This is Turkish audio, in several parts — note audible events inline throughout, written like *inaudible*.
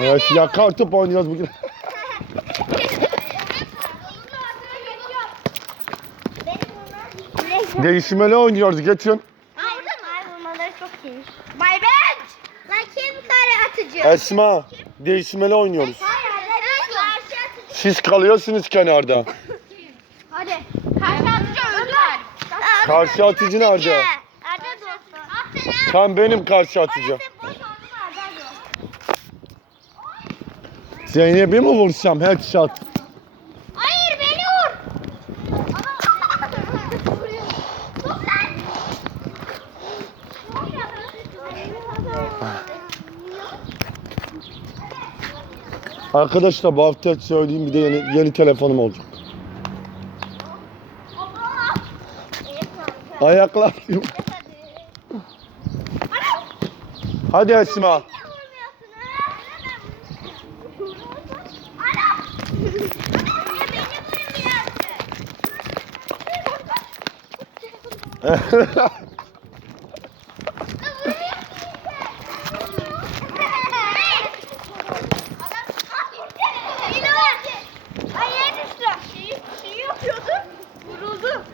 Evet ya kartop oynuyoruz bugün. Değişmeli oynuyoruz geçin. Vurmaları çok iyiymiş. Bay Benç! Lan kim kare atıcı? Esma değişmeli oynuyoruz. Siz kalıyorsunuz kenarda. Hadi. Karşı atıcı Ömer. Karşı atıcı nerede? Tam benim karşı atıcı. Boş oldu mu Arda dostum? Zeynep'i mi vursam headshot? Hayır beni vur. Arkadaşlar bu hafta söyleyeyim bir de yeni, yeni telefonum olacak. Ayaklar. Hadi Esma. *laughs*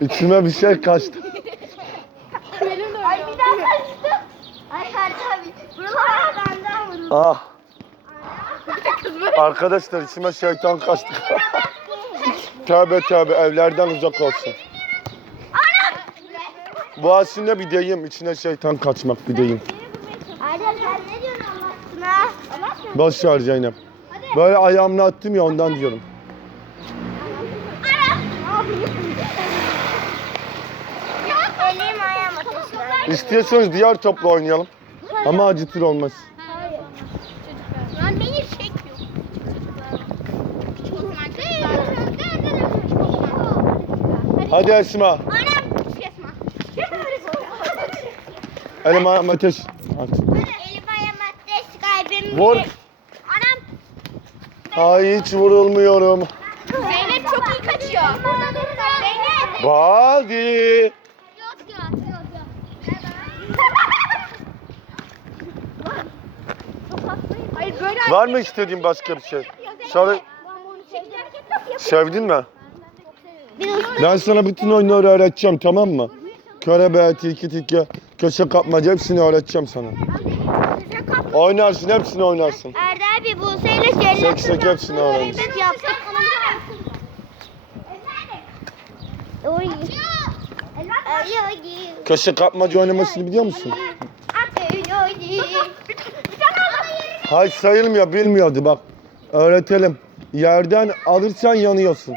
İçime bir şey kaçtı. Ay bir daha kaçtı. Ay Kardeş abi. Buralardan vuruldu. Ah. Arkadaşlar içime şeytan kaçtı. *laughs* tövbe tövbe evlerden uzak olsun. Bu aslında bir deyim. içine şeytan kaçmak bir deyim. Arda sen ne diyorsun Allah aşkına? Aşkına. Boş ver Zeynep. Böyle ayağımla attım ya ondan diyorum. Elim ayağım ateşler. İstiyorsanız diğer topla oynayalım. Ama acıtır olmaz. Lan beni çekiyor. Hadi Esma. Anam. Kesme. Elim ayağım ateş. At. Elim ayağım ateş kalbim. Vur. Anam. Ay hiç vurulmuyorum. Zeynep çok iyi kaçıyor. Zeynep. Baldi. Yok yok yok yok. Hayır böyle Var mı istediğin başka bir şey? Sarı. Sevdin mi? Ben sana bütün oyunları öğreteceğim tamam mı? Körebe, tilki tilki, köşe kapmaca hepsini öğreteceğim sana. Oynarsın hepsini oynarsın. Erdi abi bu seyle şeyle Sek sek hepsini. Oy. Köşe kapmaca oynamasını biliyor musun? Hayır sayılmıyor bilmiyordu bak. Öğretelim. Yerden alırsan yanıyorsun.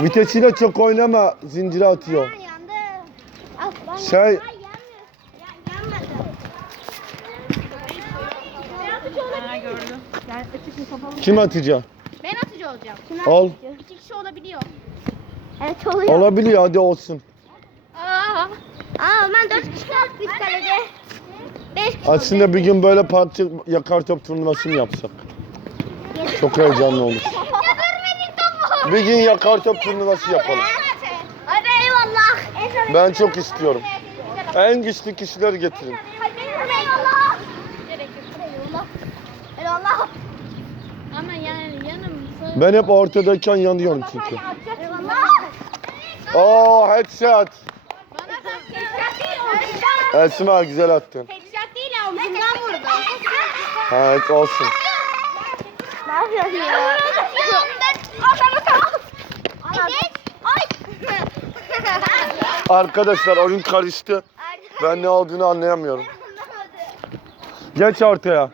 Vitesiyle çok oynama zincire atıyor. Şey- gördüm. Kim atacak? Ben atıcı olacağım. Ol. İki kişi olabiliyor. Evet oluyor. Olabiliyor hadi olsun. Aa. Aa ben dört kişi kaldık biz kalede. Beş kişi Aslında bir gün böyle parkçı yakar top turnuvası mı yapsak? Çok heyecanlı olur. *laughs* Ya görmedik topu. Bir gün yakar top turnuvası yapalım. Ben çok istiyorum. En güçlü kişileri getirin. Ama yani yanım. Ben hep ortadayken yanıyorum çünkü. Oo headshot. Esma güzel attın. Headshot değil omzumdan vurdu. Ha, Evet olsun. Ne yapıyorsun ya? Ay Ay. Arkadaşlar oyun karıştı. Ben ne olduğunu anlayamıyorum. Geç ortaya.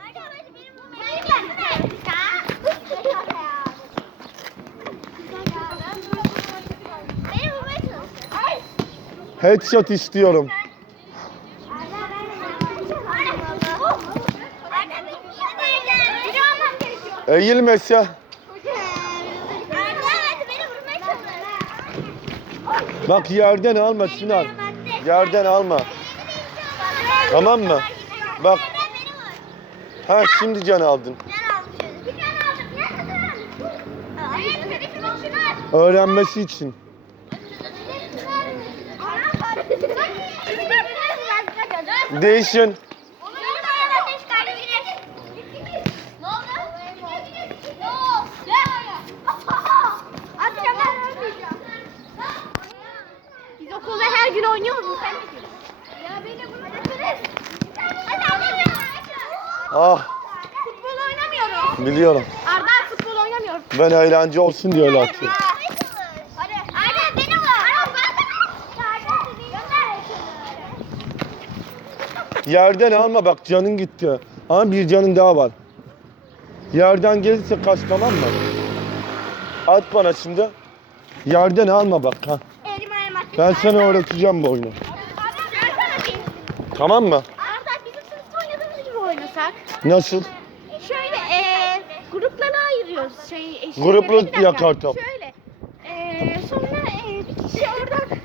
Headshot istiyorum. Eğilmese. Bak yerden alma Çınar. Yerden alma. Tamam mı? Bak. Ha şimdi can aldın. Öğrenmesi için. Değişin. okulda her gün oynuyor musun? Sen ne diyorsun? Ya beni bunu götürür. Ah. Futbol oynamıyorum. Biliyorum. Arda futbol oynamıyor. Ben eğlence olsun diye öyle atıyorum. Yerden alma bak canın gitti. Ama bir canın daha var. Yerden gelirse kaç tamam mı? At bana şimdi. Yerden alma bak ha. Ben sana öğreteceğim bu oyunu. Tamam mı? Arda bizim sınıfta oynadığımız gibi oynasak. Nasıl? Şöyle eee gruplara ayırıyoruz. Şey, eşitleri. Gruplu Bir dakika, yakar top. Şöyle. Eee sonra eee, bir kişi oradan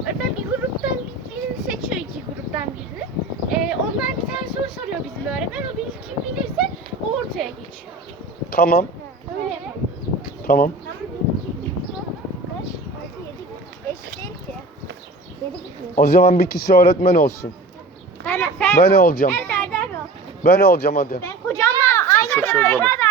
oradan bir gruptan bir- birini seçiyor iki gruptan birini. Eee onlar bir tane soru soruyor bizim öğretmen. O bir kim bilirse o ortaya geçiyor. Tamam. Öyle yapalım. Tamam. Kaç? Altı, yedi. Beş değil ki. O zaman bir kişi öğretmen olsun. Ben, sen, Ben olacağım. Ben Serdar yok. Ben olacağım hadi. Ben kocamla aynı Çok seviyorum. da